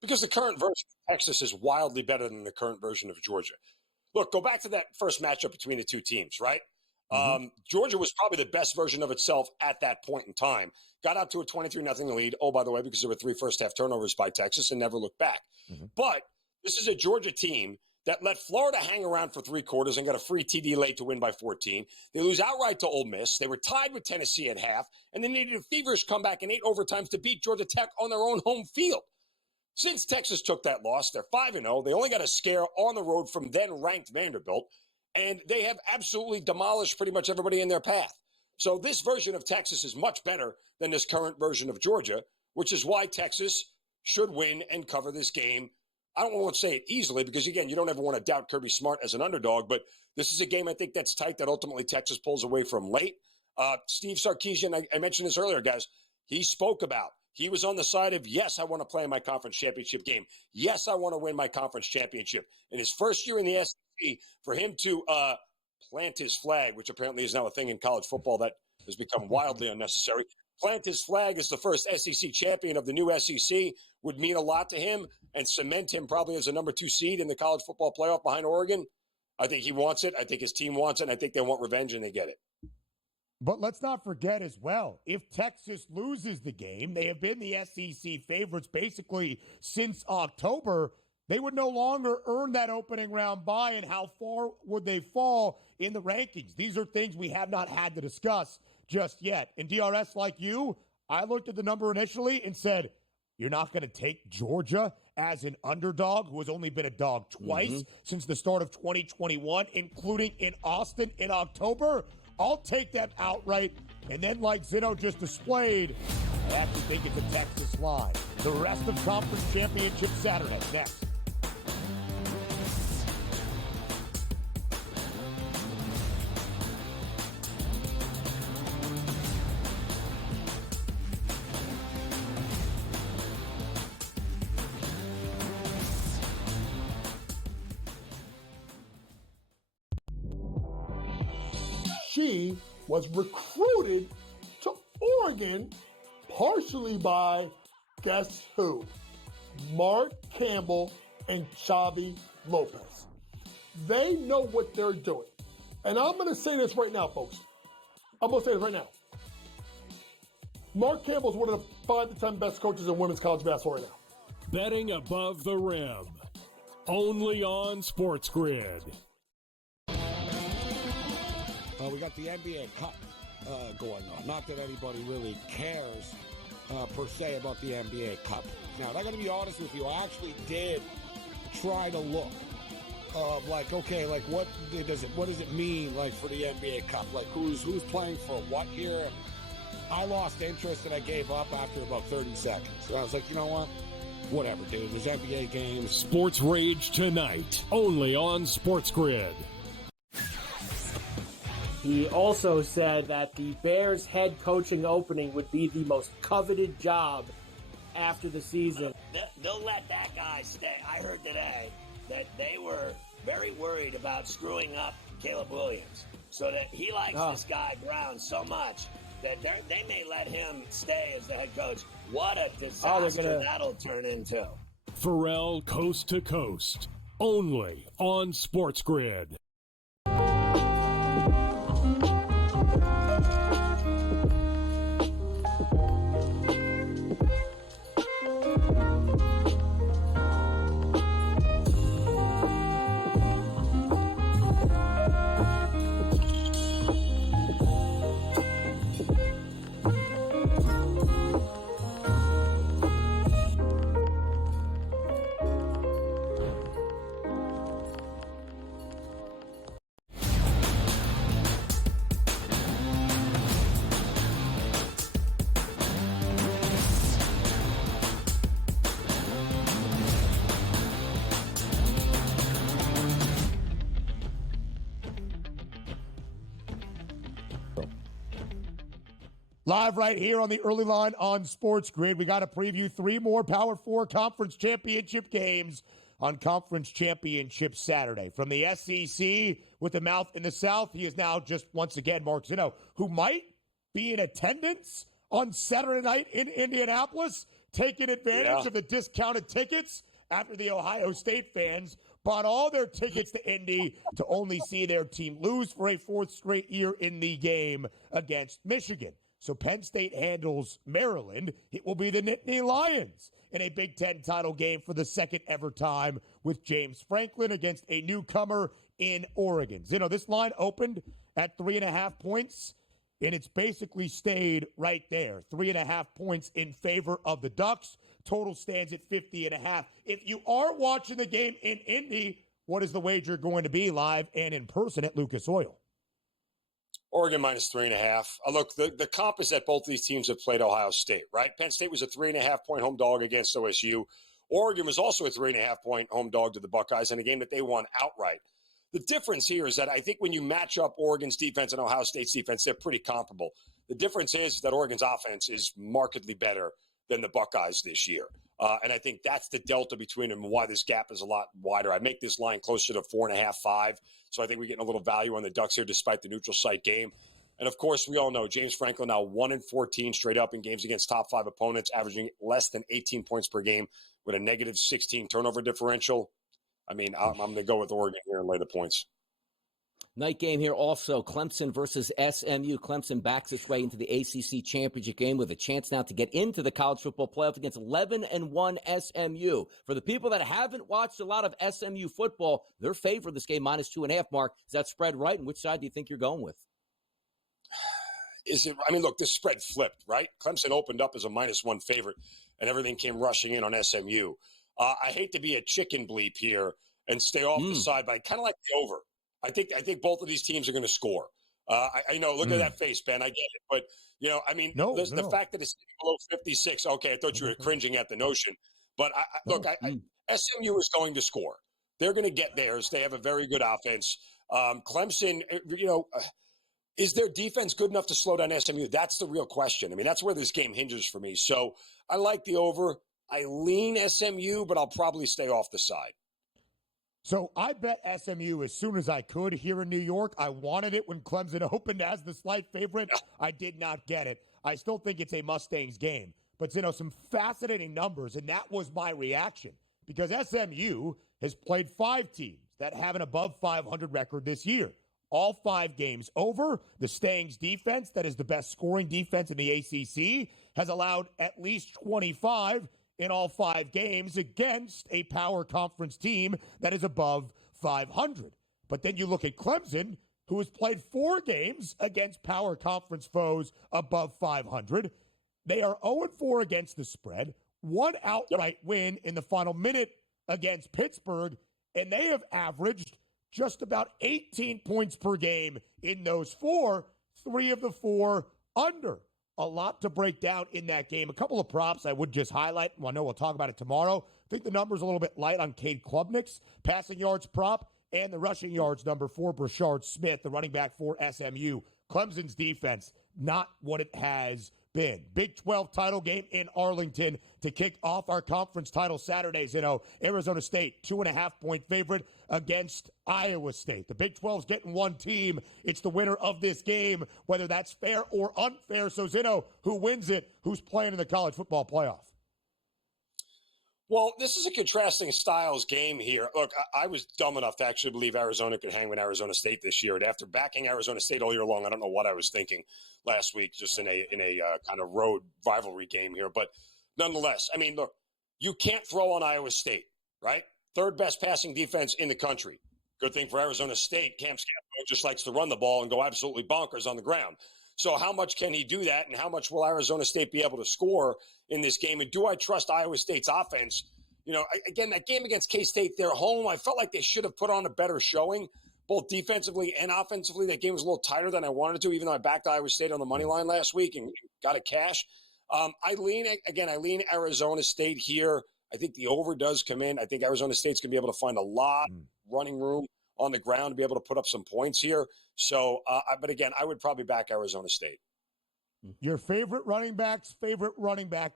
Because the current version of Texas is wildly better than the current version of Georgia. Look, go back to that first matchup between the two teams, right? Georgia was probably the best version of itself at that point in time. Got out to a 23-0 lead. Oh, by the way, because there were 3 first-half turnovers by Texas and never looked back. But this is a Georgia team that let Florida hang around for 3 quarters and got a free TD late to win by 14. They lose outright to Ole Miss. They were tied with Tennessee at half, and they needed a feverish comeback in 8 overtimes to beat Georgia Tech on their own home field. Since Texas took that loss, they're 5-0. They only got a scare on the road from then-ranked Vanderbilt, and they have absolutely demolished pretty much everybody in their path. So this version of Texas is much better than this current version of Georgia, which is why Texas should win and cover this game. I don't want to say it easily because, again, you don't ever want to doubt Kirby Smart as an underdog, but this is a game I think that's tight that ultimately Texas pulls away from late. Steve Sarkisian, I mentioned this earlier, guys, he spoke about, he was on the side of, yes, I want to play in my conference championship game. Yes, I want to win my conference championship. In his first year in the SEC, for him to plant his flag, which apparently is now a thing in college football that has become wildly unnecessary, plant his flag as the first SEC champion of the new SEC would mean a lot to him and cement him probably as a number 2 seed in the college football playoff behind Oregon. I think he wants it. I think his team wants it. And I think they want revenge, and they get it. But let's not forget as well, if Texas loses the game, they have been the SEC favorites basically since October. They would no longer earn that opening round bye, and how far would they fall in the rankings? These are things we have not had to discuss just yet. And DRS, like you, I looked at the number initially and said, you're not going to take Georgia as an underdog who has only been a dog twice since the start of 2021, including in Austin in October. I'll take that outright. And then, like Zeno just displayed, I have to think it's a Texas line. The rest of Conference Championship Saturday next. She was recruited to Oregon partially by, guess who? Mark Campbell and Xavi Lopez. They know what they're doing. And I'm going to say this right now, folks. I'm going to say this right now. Mark Campbell's one of the 5 to 10 best coaches in women's college basketball right now. Betting above the rim. Only on Sports Grid. We got the NBA Cup going on. Not that anybody really cares per se about the NBA Cup. Now, I got to be honest with you. I actually did try to look like, okay, like what does it mean like for the NBA Cup? Like who's playing for what here? I lost interest and I gave up after about 30 seconds. So I was like, you know what? Whatever, dude. There's NBA games. Sports Rage tonight, only on Sports Grid. He also said that the Bears head coaching opening would be the most coveted job after the season. They'll let that guy stay. I heard today that they were very worried about screwing up Caleb Williams, so that he likes this guy Brown so much that they may let him stay as the head coach. What a disaster that'll turn into. Pharrell Coast to Coast, only on Sports Grid. Live right here on the early line on Sports Grid. We got to preview 3 more Power 4 Conference Championship games on Conference Championship Saturday. From the SEC with the mouth in the South, he is now just once again Mark Zeno, who might be in attendance on Saturday night in Indianapolis, taking advantage of the discounted tickets after the Ohio State fans bought all their tickets to Indy to only see their team lose for a 4th straight year in the game against Michigan. So Penn State handles Maryland. It will be the Nittany Lions in a Big Ten title game for the second ever time with James Franklin against a newcomer in Oregon. This line opened at 3.5 points, and it's basically stayed right there. 3.5 points in favor of the Ducks. Total stands at 50.5. If you are watching the game in Indy, what is the wager going to be live and in person at Lucas Oil? Oregon minus 3.5. Look, the comp is that both these teams have played Ohio State, right? Penn State was a 3.5-point home dog against OSU. Oregon was also a 3.5-point home dog to the Buckeyes in a game that they won outright. The difference here is that I think when you match up Oregon's defense and Ohio State's defense, they're pretty comparable. The difference is that Oregon's offense is markedly better than the Buckeyes this year. And I think that's the delta between them and why this gap is a lot wider. I make this line closer to 4.5, 5. So I think we're getting a little value on the Ducks here despite the neutral site game. And, of course, we all know James Franklin now 1-14 straight up in games against top 5 opponents, averaging less than 18 points per game with a negative 16 turnover differential. I mean, I'm going to go with Oregon here and lay the points. Night game here also, Clemson versus SMU. Clemson backs its way into the ACC championship game with a chance now to get into the college football playoff against 11-1 SMU. For the people that haven't watched a lot of SMU football, they're favored this game minus 2.5. Mark, is that spread right? And which side do you think you're going with? Look, this spread flipped, right? Clemson opened up as a -1 favorite, and everything came rushing in on SMU. I hate to be a chicken bleep here and stay off the side, but I kind of like the over. I think both of these teams are going to score. I know. Look at that face, Ben. I get it, but the fact that it's below 56. Okay, I thought you were cringing at the notion, but SMU is going to score. They're going to get theirs. They have a very good offense. Clemson, is their defense good enough to slow down SMU? That's the real question. I mean, that's where this game hinges for me. So I like the over. I lean SMU, but I'll probably stay off the side. So I bet SMU as soon as I could here in New York. I wanted it when Clemson opened as the slight favorite. I did not get it. I still think it's a Mustangs game. But, some fascinating numbers, and that was my reaction. Because SMU has played 5 teams that have an above 500 record this year. All 5 games over. The Stangs defense, that is the best scoring defense in the ACC, has allowed at least 25 in all 5 games against a power conference team that is above 500. But then you look at Clemson, who has played 4 games against power conference foes above 500. They are 0-4 against the spread, 1 outright win in the final minute against Pittsburgh, and they have averaged just about 18 points per game in those 4, 3 of the 4 under. A lot to break down in that game. A couple of props I would just highlight. I know we'll talk about it tomorrow. I think the number's a little bit light on Cade Klubnik's passing yards prop and the rushing yards number for Brashard Smith, the running back for SMU. Clemson's defense, not what it has been. Big 12 title game in Arlington to kick off our conference title Saturdays. Arizona State, 2.5-point favorite against Iowa State. The Big 12's getting one team. It's the winner of this game, whether that's fair or unfair. So, Zeno, who wins it? Who's playing in the college football playoff? Well, this is a contrasting styles game here. Look, I was dumb enough to actually believe Arizona could hang with Arizona State this year. And after backing Arizona State all year long, I don't know what I was thinking last week, just in a kind of road rivalry game here. But nonetheless, look, you can't throw on Iowa State, right? 3rd best passing defense in the country. Good thing for Arizona State, Cam Scatterbo just likes to run the ball and go absolutely bonkers on the ground. So how much can he do that, and how much will Arizona State be able to score in this game? And do I trust Iowa State's offense? Again, that game against K-State, they're home. I felt like they should have put on a better showing, both defensively and offensively. That game was a little tighter than I wanted to, even though I backed Iowa State on the money line last week and got a cash. I lean Arizona State here. I think the over does come in. I think Arizona State's going to be able to find a lot of running room on the ground to be able to put up some points here. So, but again, I would probably back Arizona State. Your favorite running back,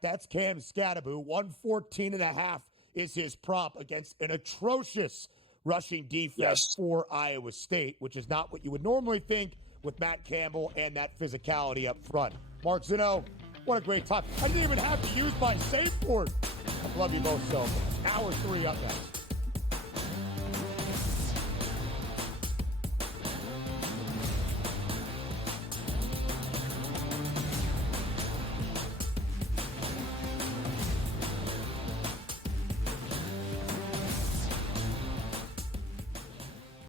that's Cam Scatterbo. 114.5 is his prop against an atrocious rushing defense for Iowa State, which is not what you would normally think with Matt Campbell and that physicality up front. Mark Zeno, what a great time. I didn't even have to use my safe board. I love you both so much. Hour 3 up next.